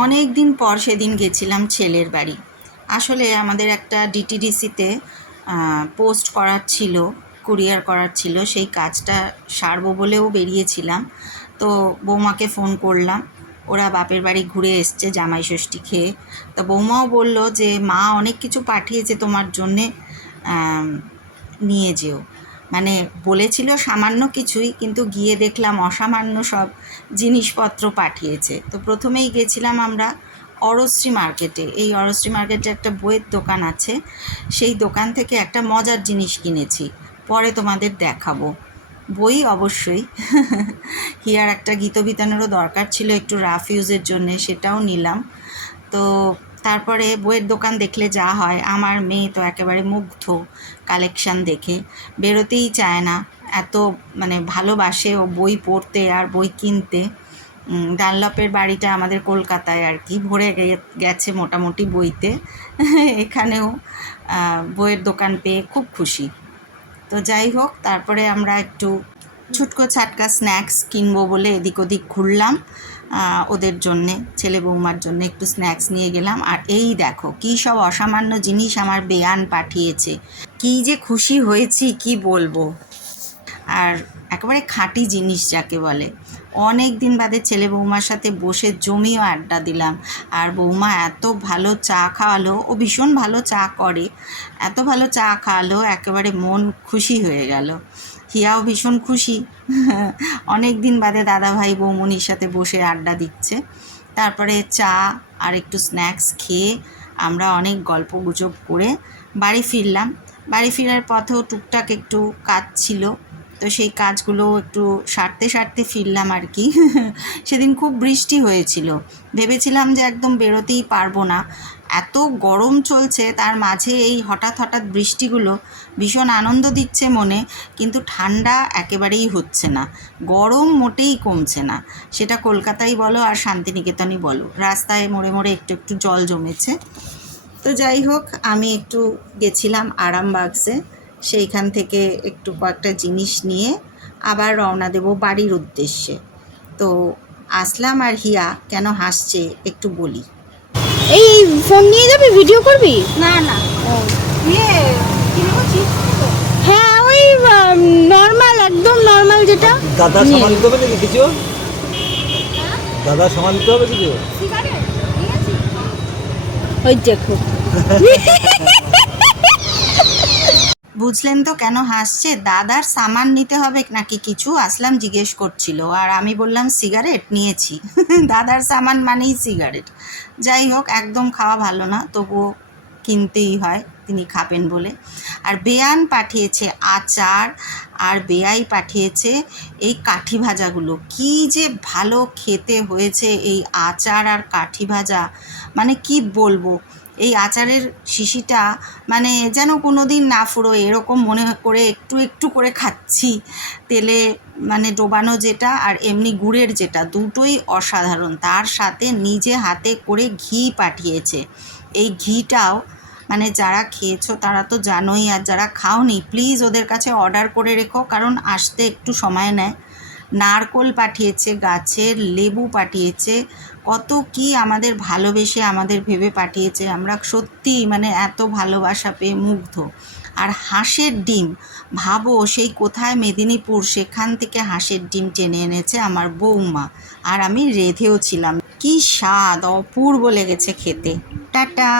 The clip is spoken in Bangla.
অনেক দিন পর সেদিন গেছিলাম ছেলের বাড়ি। আসলে আমাদের একটা ডিটিডিসিতে পোস্ট করার ছিল, কুরিয়ার করার ছিল, সেই কাজটা সারবো বলেও বেরিয়েছিলাম। তো বৌমাকে ফোন করলাম, ওরা বাপের বাড়ি ঘুরে এসছে জামাই ষষ্ঠী খেয়ে। তো বৌমাও বলল যে মা অনেক কিছু পাঠিয়েছে তোমার জন্যে, নিয়ে যেও। মানে বলেছিল সামান্য কিছুই, কিন্তু গিয়ে দেখলাম অসামান্য সব জিনিসপত্র পাঠিয়েছে। তো প্রথমেই গেছিলাম আমরা অরশ্রী মার্কেটে। এই অরশ্রী মার্কেটে একটা বইয়ের দোকান আছে, সেই দোকান থেকে একটা মজার জিনিস কিনেছি, পরে তোমাদের দেখাবো। বই অবশ্যই হিয়ার একটা গীতবিতানেরও দরকার ছিল একটু রাফ ইউজের জন্যে, সেটাও নিলাম। তো তারপরে বইয়ের দোকান দেখলে যা হয়, আমার মেয়ে তো একেবারে মুগ্ধ কালেকশান দেখে, বেরোতেই চায় না, এত মানে ভালোবাসে ও বই পড়তে আর বই কিনতে। ডানলপের বাড়িটা আমাদের কলকাতায় আর কি, ভরে গেছে মোটামুটি বইতে। এখানেও বইয়ের দোকান পেয়ে খুব খুশি। তো যাই হোক, তারপরে আমরা একটু ছুটকো ছাটকা স্ন্যাক্স কিনবো বলে এদিক ওদিক ঘুরলাম। ওদের জন্যে, ছেলে বৌমার জন্য একটু স্ন্যাক্স নিয়ে গেলাম। আর এই দেখো কী সব অসামান্য জিনিস আমার বেয়ান পাঠিয়েছে, কী যে খুশি হয়েছি কি বলবো। আর একেবারে খাঁটি জিনিস যাকে বলে। অনেক দিন বাদে ছেলে বৌমার সাথে বসে জমিও আড্ডা দিলাম। আর বৌমা এত ভালো চা খাওয়ালো, ও ভীষণ ভালো চা করে, এত ভালো চা খাওয়ালো একেবারে মন খুশি হয়ে গেল। হিয়াও ভীষণ খুশি, অনেক দিন বাদে দাদাভাই বৌমনির সাথে বসে আড্ডা দিচ্ছে। তারপরে চা আর একটু স্ন্যাক্স খেয়ে আমরা অনেক গল্প গুজব করে বাড়ি ফিরলাম। বাড়ি ফেরার পথেও টুকটাক একটু কাজ ছিল, তো সেই কাজগুলো একটু সারতে সারতে ফিরলাম আর কি। সেদিন খুব বৃষ্টি হয়েছিল, ভেবেছিলাম যে একদম বেরোতেই পারবো না, এত গরম চলছে, তার মাঝে এই হঠাৎ হঠাৎ বৃষ্টিগুলো ভীষণ আনন্দ দিচ্ছে মনে, কিন্তু ঠান্ডা একেবারেই হচ্ছে না, গরম মোটেই কমছে না। সেটা কলকাতায় বলো আর শান্তিনিকেতনই বলো, রাস্তায় মোড়ে মোড়ে একটু একটু জল জমেছে। তো যাই হোক, আমি একটু গেছিলাম আরামবাগসে, সেইখান থেকে একটু কয়েকটা জিনিস নিয়ে আবার রওনা দেব বাড়ির উদ্দেশ্যে। তো আসলাম। আর হিয়া কেন হাসছে একটু বলি। এই ফোন নিয়ে যাবি, ভিডিও করবি? না না, ইয়ে কিনবো চিপস তো। হ্যাঁ, ওই নর্মাল, একদম নর্মাল যেটা। দাদা সামান নিতে হবে নাকি কিছু? দাদা সামান নিতে হবে কিছু? সিগারেট নিয়েছি। ওই দেখো, বুঝলেন তো কেন হাসছে? দাদার সামান নিতে হবে নাকি কিছু, আসলাম জিজ্ঞেস করছিল, আর আমি বললাম সিগারেট নিয়েছি। দাদার সামান মানেই সিগারেট। যাই হোক, একদম খাওয়া ভালো না, তবুও কিনতেই হয়, তিনি খাবেন বলে। আর বেয়ান পাঠিয়েছে আচার, আর বেয়াই পাঠিয়েছে এই কাঠি ভাজাগুলো। কী যে ভালো খেতে হয়েছে এই আচার আর কাঠি ভাজা, মানে কি বলবো। এই আচারের শিশিটা মানে যেন কোনো দিন না ফুরোয় এরকম মনে করে একটু একটু করে খাচ্ছি। তেলে মানে ডোবানো যেটা আর এমনি গুড়ের যেটা, দুটোই অসাধারণ। তার সাথে নিজে হাতে করে ঘি পাঠিয়েছে। এই ঘিটাও মানে যারা খেয়েছো তারা তো জানোই, আর যারা খাওনি প্লিজ ওদের কাছে অর্ডার করে রেখো, কারণ আসতে একটু সময় নেয়। নারকোল পাঠিয়েছে গাছের, লেবু পাঠিয়েছে, কত কি আমাদের ভালোবেসে আমাদের ভেবে পাঠিয়েছে। আমরা সত্যি মানে এত ভালোবাসা পেয়ে মুগ্ধ। আর হাঁসের ডিম, ভাবো সেই কোথায় মেদিনীপুর, সেখান থেকে হাঁসের ডিম টেনে এনেছে আমার বৌমা, আর আমি রেঁধেও ছিলাম। কি স্বাদ, অপূর্ব লেগেছে খেতে। টাটা।